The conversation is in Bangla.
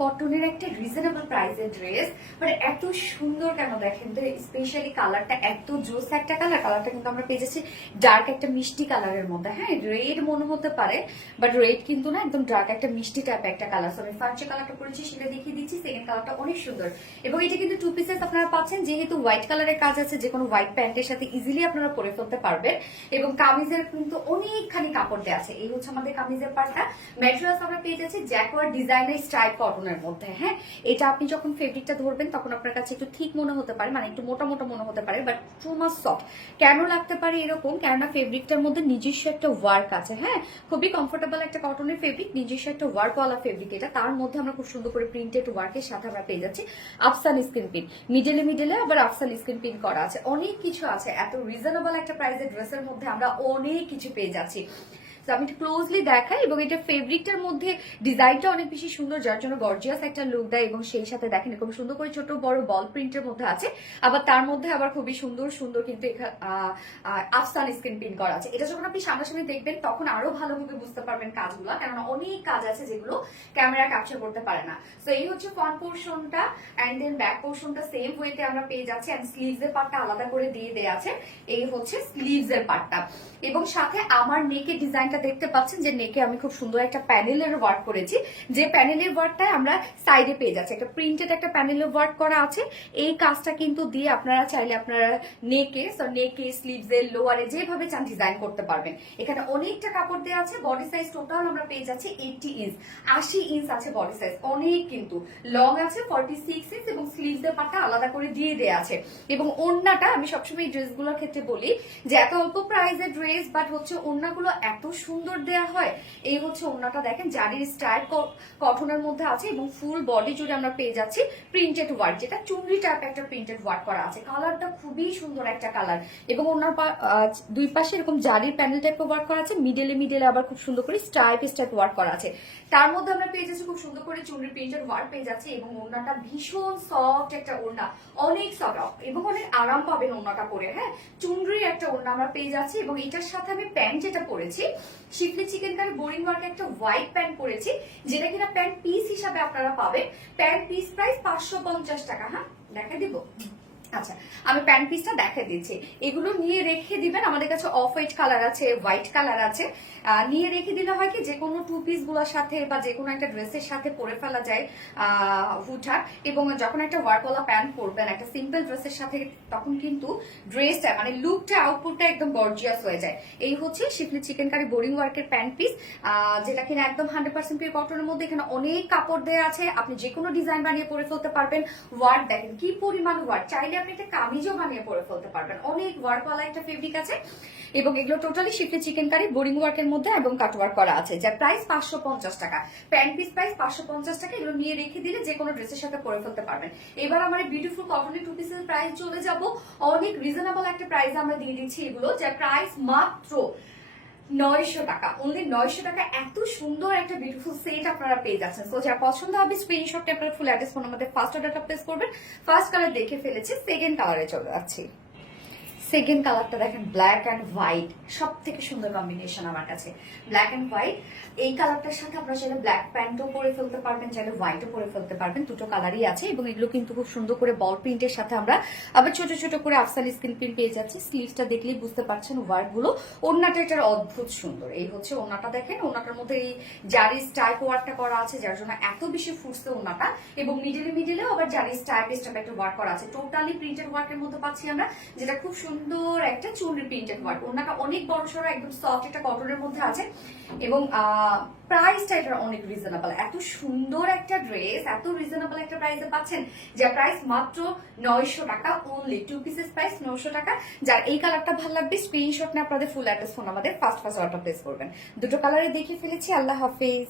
কটনের একটা রিজনেবল প্রাইসের ড্রেস, মানে এত সুন্দর কেন দেখেন তো। স্পেশালি কালারটা এত জোস একটা কালারটা কিন্তু আমরা পেয়ে যাচ্ছি ডার্ক একটা মিষ্টি কালারের মধ্যে। হ্যাঁ, রেড মনে হতে পারে, বাট রেড কিন্তু না, একদম ডার্ক একটা মিষ্টি টাইপ একটা কালার। আমি ফার্স্ট যে কালারটা পরেছি সেটা দেখিয়ে দিচ্ছি। সেকেন্ড কালারটা অনেক সুন্দর, এবং এটা কিন্তু 2 পিসেস আপনারা পাচ্ছেন। যেহেতু হোয়াইট কালারের কাজ আছে, যে কোনো হোয়াইট প্যান্টের সাথে ইজিলি আপনারা পরে ফেলতে পারবেন। এবং কামিজের কিন্তু অনেকখানি কাপড় দেওয়া আছে। এই হচ্ছে আমাদের কামিজের পার্টটা। ম্যাটেরিয়ালস আমরা পেয়ে যাচ্ছি জ্যাকওয়ার্ড ডিজাইনের স্ট্রাইপ কটনের মধ্যে। হ্যাঁ, এটা আপনি যখন ফেব্রিকটা ধরবেন তখন আপনার কাছে একটু ঠিক মনে হতে পারে, মানে একটু মোটা মোটা মনে হতে পারে, বাট টু মাচ সফট। কেন লাগতে পারে এরকম? কেননা ফেব্রিকটার মধ্যে নিজস্ব একটা ওয়ার্ক আছে। হ্যাঁ, খুবই কমফোর্টেবল একটা কটনের ফেব্রিক, নিজস্ব একটা ওয়ার্কওয়ালা ফেব্রিক এটা। তার মধ্যে আমরা খুব সুন্দর করে প্রিন্টেড ওয়ার্কের সাথে আমরা পেয়ে যাচ্ছি আফসান স্ক্রিন প্রিন্ট। মিডলে আবার আফসান স্ক্রিন প্রিন্ট করা আছে। অনেক কিছু আছে। এত রিজনেবল একটা প্রাইসের ড্রেসের মধ্যে আমরা অনেক কিছু পেয়ে যাচ্ছি। আমি একটু ক্লোজলি দেখাই, এবং এটা ফেব্রিকটার মধ্যে ডিজাইনটা অনেক বেশি সুন্দর, যার জন্য গর্জিয়াস একটা লুক দেয়। এবং সেই সাথে দেখেন খুব সুন্দর করে ছোট বড় বল প্রিন্টের মধ্যে আছে, আবার তার মধ্যে আবার খুবই সুন্দর সুন্দর কিন্তু আফসান স্ক্রিন প্রিন্ট করা আছে। এটা যখন আপনি সামনাসামনি দেখবেন তখন আরো ভালোভাবে বুঝতে পারবেন কাজগুলো, কেননা অনেক কাজ আছে যেগুলো ক্যামেরা ক্যাপচার করতে পারে না। তো এই হচ্ছে ফ্রন্ট পোর্শনটা, এন্ড দেন ব্যাক পোর্শনটা সেম ওয়েতে আমরা পেয়ে যাচ্ছি। এন্ড স্লিভস এর পার্টটা আলাদা করে দিয়ে দেয়া আছে। এই হচ্ছে স্লিভস এর পার্টটা, এবং সাথে আমার নেকের ডিজাইনটা দেখতে পাচ্ছেন যে নেকে আমি খুব সুন্দর একটা প্যানেলের ওয়ার্ক করেছি। যে প্যানেলের ওয়ার্কটা আমরা সাইডে পেয়ে যাচ্ছি, একটা প্রিন্টেড একটা প্যানেলের ওয়ার্ক করা আছে। এই কাজটা কিন্তু দিয়ে আপনারা চাইলে আপনারা নেকে স্লিভস এর লোয়ারে যেভাবে চান ডিজাইন করতে পারবেন। এখানে অনেকটা কাপড় দেওয়া আছে। বডি সাইজ টোটাল আমরা পেয়ে যাচ্ছি 80 ইঞ্চ, 80 ইঞ্চ আছে বডি সাইজ। অনেক কিন্তু লং আছে 46 ইঞ্চ, এবং স্লিভস এর পাটটা আলাদা করে দিয়ে দেওয়া আছে। এবং ওড়নাটা আমি সবসময় এই ড্রেসগুলোর ক্ষেত্রে বলি যে এত অল্প প্রাইসের ড্রেস, বাট হচ্ছে ওড়নাগুলো এত সুন্দর দেয়া হয়। এই হচ্ছে ওড়নাটা, দেখেন জারির স্টাইল কটনের মধ্যে আছে, এবং ফুল বডি জুড়ে আমরা পেয়ে যাচ্ছি প্রিন্টেড ওয়ার্ক, যেটা চুনরি টাইপ একটা প্রিন্টেড ওয়ার্ক করা আছে। কালারটা খুবই সুন্দর একটা কালার, এবং ওনার দুই পাশে এরকম জারির প্যানেল টাইপের ওয়ার্ক করা আছে। মিডলে আবার খুব সুন্দর করে স্টাইপ ওয়ার্ক করা আছে। তার মধ্যে আমরা পেয়ে যাচ্ছি খুব সুন্দর করে চুনরি প্রিন্টেড ওয়ার্ক পেয়ে যাচ্ছি, এবং ওড়নাটা ভীষণ সফট একটা ওড়না, অনেক সফট এবং অনেক আরাম পাবেন ওড়নাটা পরে। হ্যাঁ, চুনরির একটা ওড়না আমরা পেয়ে যাচ্ছি, এবং এটার সাথে আমি প্যান্ট যেটা পরেছি শিফলি চিকেন কারি বোরিং ওয়ার্কে একটা হোয়াইট প্যান্ট পরেছি, যেটা কিনা প্যান্ট পিস হিসাবে আপনারা পাবেন। প্যান্ট পিস প্রাইস 550 টাকা। হ্যাঁ, দেখা দিব। আচ্ছা, আমি প্যান্ট পিসটা দেখা দিচ্ছি। এগুলো নিয়ে রেখে দিবেন। আমাদের কাছে অফ হোয়াইট কালার আছে, হোয়াইট কালার আছে। নিয়ে রেখে দিলে হয় কি, যে কোনো 2 পিস গুলোর সাথে বা যে কোনো একটা ড্রেসের সাথে পরে ফেলা যায় হুটহাট। এবং যখন একটা ওয়ার্কওয়ালা প্যান্ট পরবেন একটা সিম্পল ড্রেসের সাথে, তখন কিন্তু ড্রেসটা মানে লুকটা আউটপুটটা একদম গর্জিয়াস হয়ে যায়। এই হচ্ছে শিফলি চিকেন কারি বোরিং ওয়ার্কের প্যান্ট পিস, যেটা কিনা একদম 100% পিওর কটনের মধ্যে। এখানে অনেক কাপড় দেওয়া আছে, আপনি যে কোনো ডিজাইন বানিয়ে পরে ফেলতে পারবেন। ওয়ার্ক দেখেন কি পরিমাণ ওয়ার্ক, চাইলে আপনি একটা কামিজও বানিয়ে পরে ফেলতে পারবেন। অনেক ওয়ার্কওয়ালা একটা ফেব্রিক আছে, এবং এগুলো টোটালি শিফলি চিকেন কারি বোরিং ওয়ার্কের মধ্যে এবং কাটওয়ার্ক করা আছে, যার প্রাইস 550 টাকা। প্যান্ট পিস প্রাইস 550 টাকা। এগুলো নিয়ে রেখে দিলে যে কোনো ড্রেসের সাথে পরে ফেলতে পারবেন। এবার আমার বিউটিফুল কটনের 2 পিসের প্রাইস চলে যাব অনেক রিজনেবল একটা প্রাইস আমরা দিয়ে দিচ্ছি এগুলো, যার প্রাইস মাত্র 900 টাকা। অনলি 900 টাকা এত সুন্দর একটা বিউটিফুল সেট আপনারা পেয়ে যাচ্ছেন। সো যার পছন্দ হবে স্ক্রিনশটটা আপনারা ফুল অ্যাড্রেস ফোন আমাদের ফার্স্ট অর্ডারটা প্লেস করবেন। ফার্স্ট কালার দেখে ফেলেছি, সেকেন্ড কালারে চলে যাচ্ছি। সেকেন্ড কালারটা দেখেন ব্ল্যাক অ্যান্ড হোয়াইট, সব থেকে সুন্দর কম্বিনেশন আমার কাছে ব্ল্যাক অ্যান্ড হোয়াইট। এই কালারটার সাথে আপনারা চাইলে ব্ল্যাক প্যান্টও পরে ফেলতে পারবেন, চাইলে হোয়াইটও পরে ফেলতে পারবেন। দুটো কালারই আছে, এবং এগুলো কিন্তু খুব সুন্দর করে বল প্রিন্টের সাথে আমরা আবার ছোট ছোট করে আফসান স্ক্রিন প্রিন্ট পেয়ে যাচ্ছি। স্লিভসটা দেখলেই বুঝতে পারছেন ওয়ার্ক গুলো। ওড়নাটা এটার অদ্ভুত সুন্দর। এই হচ্ছে ওড়নাটা, দেখেন ওড়নাটার মধ্যে এই জারি স্টাইপ ওয়ার্কটা করা আছে, যার জন্য এত বেশি ফুটছে ওড়নাটা। এবং মিডিলেও আবার জারি স্টাইপ একটা ওয়ার্ক করা আছে। টোটালি প্রিন্টেড ওয়ার্কের মধ্যে পাচ্ছি আমরা, যেটা খুব সুন্দর একটা চুনরি প্রিন্টেড ওয়ার্ক। ওড়নাটা অনেক বড় সড়ো, একদম সফট একটা কটনের মধ্যে আছে, এবং প্রাইসটা এটার অনেক রিজনেবল। এত সুন্দর একটা ড্রেস এত রিজনেবল একটা প্রাইসে পাচ্ছেন, যার প্রাইস মাত্র 900 টাকা। অনলি 2 পিসেস প্রাইস 900 টাকা। যার এই কালারটা ভালো লাগবে স্ক্রিনশট নিয়ে আপনাদের ফুল অ্যাড্রেস ফোন আমাদের ফার্স্ট অর্ডার প্লেস করবেন। দুটো কালারে দেখে ফেলেছি। আল্লাহ হাফেজ।